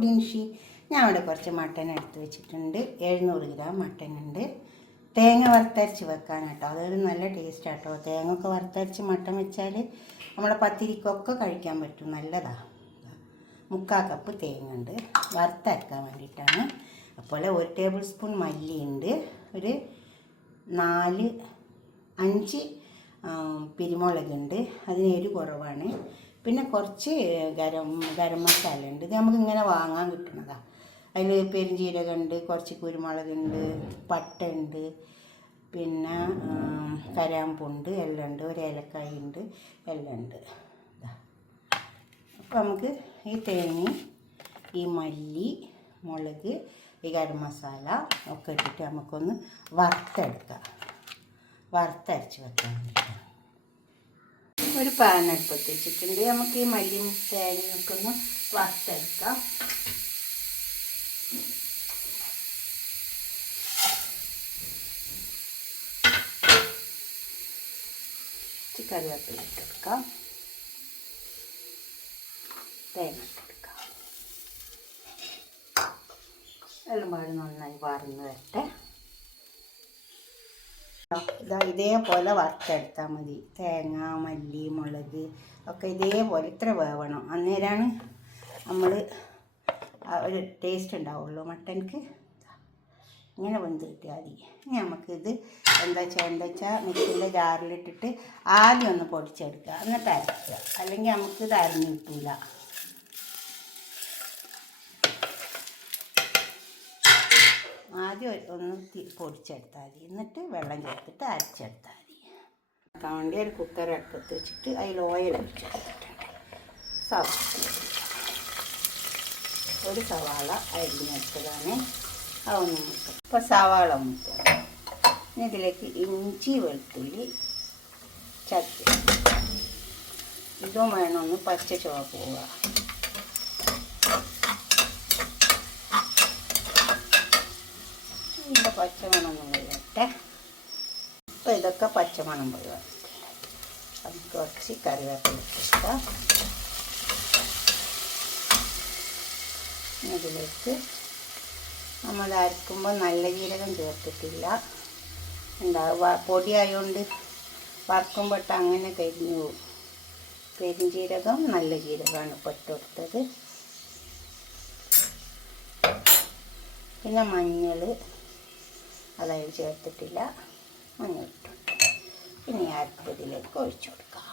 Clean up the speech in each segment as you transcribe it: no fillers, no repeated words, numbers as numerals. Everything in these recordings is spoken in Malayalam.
ഫുഡിൻഷി. ഞാൻ ഇവിടെ കുറച്ച് മട്ടൻ എടുത്ത് വെച്ചിട്ടുണ്ട്. 700 ഗ്രാം മട്ടൻ ഉണ്ട്. തേങ്ങ വറുത്തരച്ച് വെക്കാൻ കേട്ടോ, അതൊരു നല്ല ടേസ്റ്റ് ആട്ടോ. തേങ്ങ ഒക്കെ വറുത്തരച്ച് മട്ടൻ വെച്ചാൽ നമ്മളെ പത്തിരിക്കൊക്കെ കഴിക്കാൻ പറ്റും, നല്ലതാണ്. 3/4 കപ്പ് തേങ്ങ ഉണ്ട് വറുത്തരക്കാൻ വേണ്ടിയിട്ടാണ്. അതുപോലെ 1 ടേബിൾ സ്പൂൺ മല്ലിയുണ്ട്, ഒരു 4-5 പിരിമുളകുണ്ട്, അതിന് എരിവ് കുറവാണ്. പിന്നെ കുറച്ച് ഗരം മസാല ഉണ്ട്, ഇത് നമുക്കിങ്ങനെ വാങ്ങാൻ കിട്ടുന്നതാണ്. അതിൽ പെരുംജീരകമുണ്ട്, കുറച്ച് കുരുമുളകുണ്ട്, പട്ട ഉണ്ട്, പിന്നെ കരാമ്പുണ്ട്, എല്ലാം ഉണ്ട്, ഒരു ഏലക്കായ ഉണ്ട്, എല്ലാം ഉണ്ട്. അപ്പോൾ നമുക്ക് ഈ തേങ്ങ, ഈ മല്ലി, മുളക്, ഈ ഗരം മസാല ഒക്കെ ഇട്ടിട്ട് നമുക്കൊന്ന് വറുത്തരച്ച് വെക്കാൻ വേണ്ടിയിട്ടാണ്. ഒരു പാൻ അടുപ്പത്ത് വെച്ചിട്ടുണ്ട്. നമുക്ക് ഈ മല്ലിയും തേങ്ങയൊക്കെ ഒന്ന് വറുത്തെടുക്കാം. കറിവേപ്പില ഇട്ടെടുക്കാം, തേങ്ങ ഇട്ടെടുക്കാം. എല്ലാം പാട് നന്നായി വറന്ന് വരട്ടെ. ഇതേപോലെ വറുത്തെടുത്താൽ മതി. തേങ്ങ, മല്ലി, മുളക് ഒക്കെ ഇതേപോലെ ഇത്ര വേവണം, അന്നേരമാണ് നമ്മൾ ഒരു ടേസ്റ്റ് ഉണ്ടാവുള്ളൂ മട്ടൻക്ക്. ഇങ്ങനെ വെന്ത് കിട്ടിയാൽ മതി. ഇനി നമുക്കിത് എന്താ വെച്ചാൽ മിക്സിയിലെ ജാറിലിട്ടിട്ട് ആദ്യം ഒന്ന് പൊടിച്ചെടുക്കുക, എന്നിട്ട് അരക്കുക. അല്ലെങ്കിൽ നമുക്കിത് അരിഞ്ഞ് കിട്ടില്ല. ആദ്യം ഒന്ന് പൊടിച്ചെടുത്താൽ മതി, എന്നിട്ട് വെള്ളം ചേർത്തിട്ട് അരച്ചെടുത്താൽ മതി. അരക്കാൻ വേണ്ടി ഒരു കുക്കർ അടുപ്പത്ത് വെച്ചിട്ട് അതിൽ ഓയിൽ ഒഴിച്ചെടുത്തിട്ടുണ്ട്. ഒരു സവാള അരിഞ്ഞെടുത്തതാണ്, അതൊന്ന് മുട്ടും. ഇപ്പോൾ സവാള മുട്ടുക. ഇതിലേക്ക് ഇഞ്ചി, വെളുത്തുള്ളി ചതച്ച് ഇതും വേണമെന്ന് പച്ച ചുവ പോവുക. ഇതിൻ്റെ പച്ചമണം പോയിട്ടെ. അപ്പോൾ ഇതൊക്കെ പച്ചമണം പോയി വന്നിട്ടുണ്ട്. അത് കുറച്ച് കറിവേപ്പില ഇട്ടിട്ട് ഇതിലേക്ക് നമ്മൾ അരക്കുമ്പോൾ നല്ല ജീരകം ചേർത്തിട്ടില്ല, ഉണ്ടാവുക പൊടിയായതുകൊണ്ട് വറക്കുമ്പോൾ അങ്ങനെ കരിഞ്ഞു പോകും. പെരുംജീരകം നല്ല ജീരകമാണ് പെട്ടെടുത്തത്. പിന്നെ മഞ്ഞൾ അതായത് ചേർത്തിട്ടില്ല, മഞ്ഞൾ ഇട്ടിട്ട് പിന്നെ ഈ അരപ്പതിലേക്ക് ഒഴിച്ചു കൊടുക്കാം.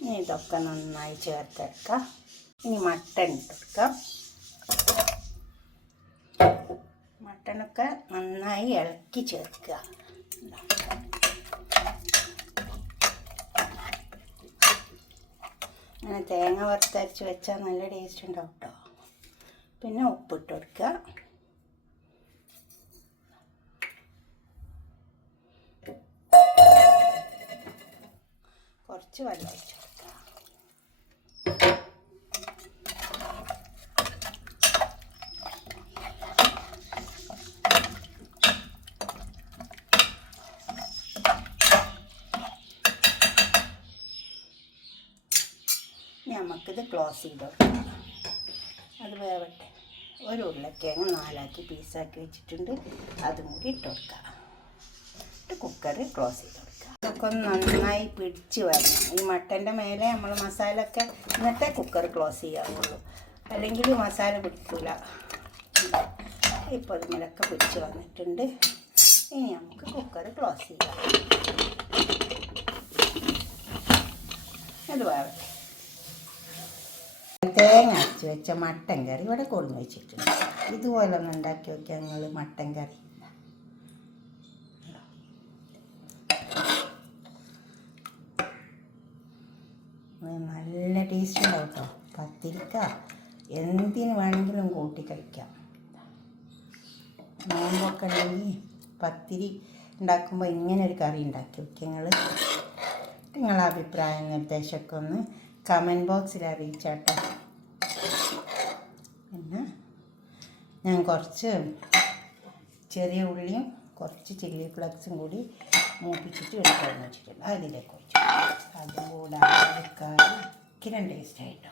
ഇനി ഇതൊക്കെ നന്നായി ചേർത്തെടുക്കാം. ഇനി മട്ടൺ ഇട്ടെടുക്കാം. മട്ടണൊക്കെ നന്നായി ഇളക്കി ചേർക്കുക. അങ്ങനെ തേങ്ങ വറുത്തരച്ച് വെച്ചാൽ നല്ല ടേസ്റ്റ് ഉണ്ടാവും കേട്ടോ. പിന്നെ ഉപ്പിട്ട് കൊടുക്കുക. കുറച്ച് വെള്ളം ഒഴിച്ച് കൊടുക്കുക. നമുക്കിത് ക്ലോസ് ചെയ്ത് കൊടുക്കാം, അത് വേവട്ടെ. ഒരു ഉരുളക്കിഴങ്ങ് 4 പീസാക്കി വെച്ചിട്ടുണ്ട്, അതും കൂടി ഇട്ട് കൊടുക്കാം. ഇട്ട് കുക്കർ ക്ലോസ് ചെയ്ത് കൊടുക്കുക. ഇതൊക്കെ ഒന്ന് നന്നായി പിടിച്ച് വരണം. ഈ മട്ടൻ്റെ മേലെ നമ്മൾ മസാല ഒക്കെ എന്നിട്ടേ കുക്കർ ക്ലോസ് ചെയ്യാവുള്ളൂ, അല്ലെങ്കിൽ മസാല പിടിക്കില്ല. ഇപ്പോൾ ഇതിലൊക്കെ പിടിച്ച് വന്നിട്ടുണ്ട്. ഇനി നമുക്ക് കുക്കർ ക്ലോസ് ചെയ്യാം. അത് വേവട്ടെ. തേങ്ങ അരച്ച് വെച്ച മട്ടൻ കറി ഇവിടെ കൊണ്ടു വെച്ചിട്ടുണ്ട്. ഇതുപോലെ ഒന്ന് ഉണ്ടാക്കി നോക്കിയാൽ ഞങ്ങൾ മട്ടൻ കറി. നല്ല ടേസ്റ്റ് ഉണ്ടാവും കേട്ടോ. പത്തിരിക്ക എന്തിന് വേണമെങ്കിലും കൂട്ടി കഴിക്കാം. നോമ്പൊക്കെ ഉണ്ടെങ്കിൽ പത്തിരി ഉണ്ടാക്കുമ്പോൾ ഇങ്ങനെ ഒരു കറി ഉണ്ടാക്കി നോക്കിയാൽ നിങ്ങളെ അഭിപ്രായം നിർദ്ദേശമൊക്കെ ഒന്ന് കമൻറ്റ് ബോക്സിൽ അറിയിച്ചാട്ടോ. പിന്നെ ഞാൻ കുറച്ച് ചെറിയ ഉള്ളിയും കുറച്ച് ചില്ലി ഫ്ലക്സും കൂടി മൂപ്പിച്ചിട്ട് എടുക്കാൻ വെച്ചിട്ടുണ്ട്. അതിലേക്ക് വെച്ചു അതും കൂടാതെ ഭയങ്കര ടേസ്റ്റായിട്ടോ.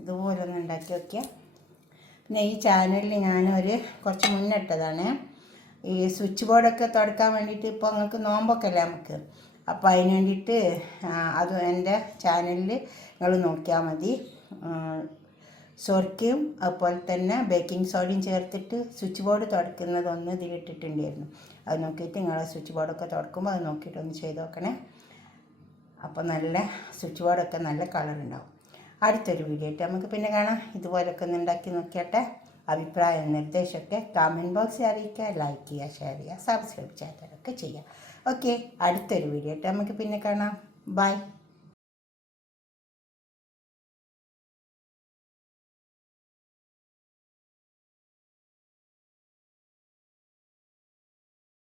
ഇതുപോലെ ഒന്ന് ഉണ്ടാക്കി നോക്കിയാൽ. പിന്നെ ഈ ചാനലിൽ ഞാനൊരു കുറച്ച് മുന്നിട്ടതാണ് ഈ സ്വിച്ച് ബോർഡൊക്കെ തുടക്കാൻ വേണ്ടിയിട്ട്. ഇപ്പോൾ നിങ്ങൾക്ക് നോമ്പൊക്കെ അല്ലേ നമുക്ക്, അപ്പോൾ അതിന് വേണ്ടിയിട്ട് അത് എൻ്റെ ചാനലിൽ നിങ്ങൾ നോക്കിയാൽ മതി. സോർക്കയും അതുപോലെ തന്നെ ബേക്കിംഗ് സോഡയും ചേർത്തിട്ട് സ്വിച്ച് ബോർഡ് തുടക്കുന്നതൊന്ന് ഇതിലിട്ടിട്ടുണ്ടായിരുന്നു. അത് നോക്കിയിട്ട് നിങ്ങളെ സ്വിച്ച് ബോർഡൊക്കെ തുടക്കുമ്പോൾ അത് നോക്കിയിട്ടൊന്ന് ചെയ്ത് നോക്കണേ. അപ്പോൾ നല്ല സ്വിച്ച് ബോർഡൊക്കെ നല്ല കളറുണ്ടാവും. അടുത്തൊരു വീഡിയോ ആയിട്ട് നമുക്ക് പിന്നെ കാണാം. ഇതുപോലൊക്കെ ഒന്ന് ഉണ്ടാക്കി നോക്കിയട്ടെ. അഭിപ്രായം നിർദ്ദേശമൊക്കെ കമൻറ്റ് ബോക്സിൽ അറിയിക്കുക. ലൈക്ക് ചെയ്യുക, ഷെയർ ചെയ്യുക, സബ്സ്ക്രൈബ് ചെയ്യാത്തവരൊക്കെ ചെയ്യുക. ഓക്കെ, അടുത്തൊരു വീഡിയോ ആയിട്ട് നമുക്ക് പിന്നെ കാണാം. ബൈ.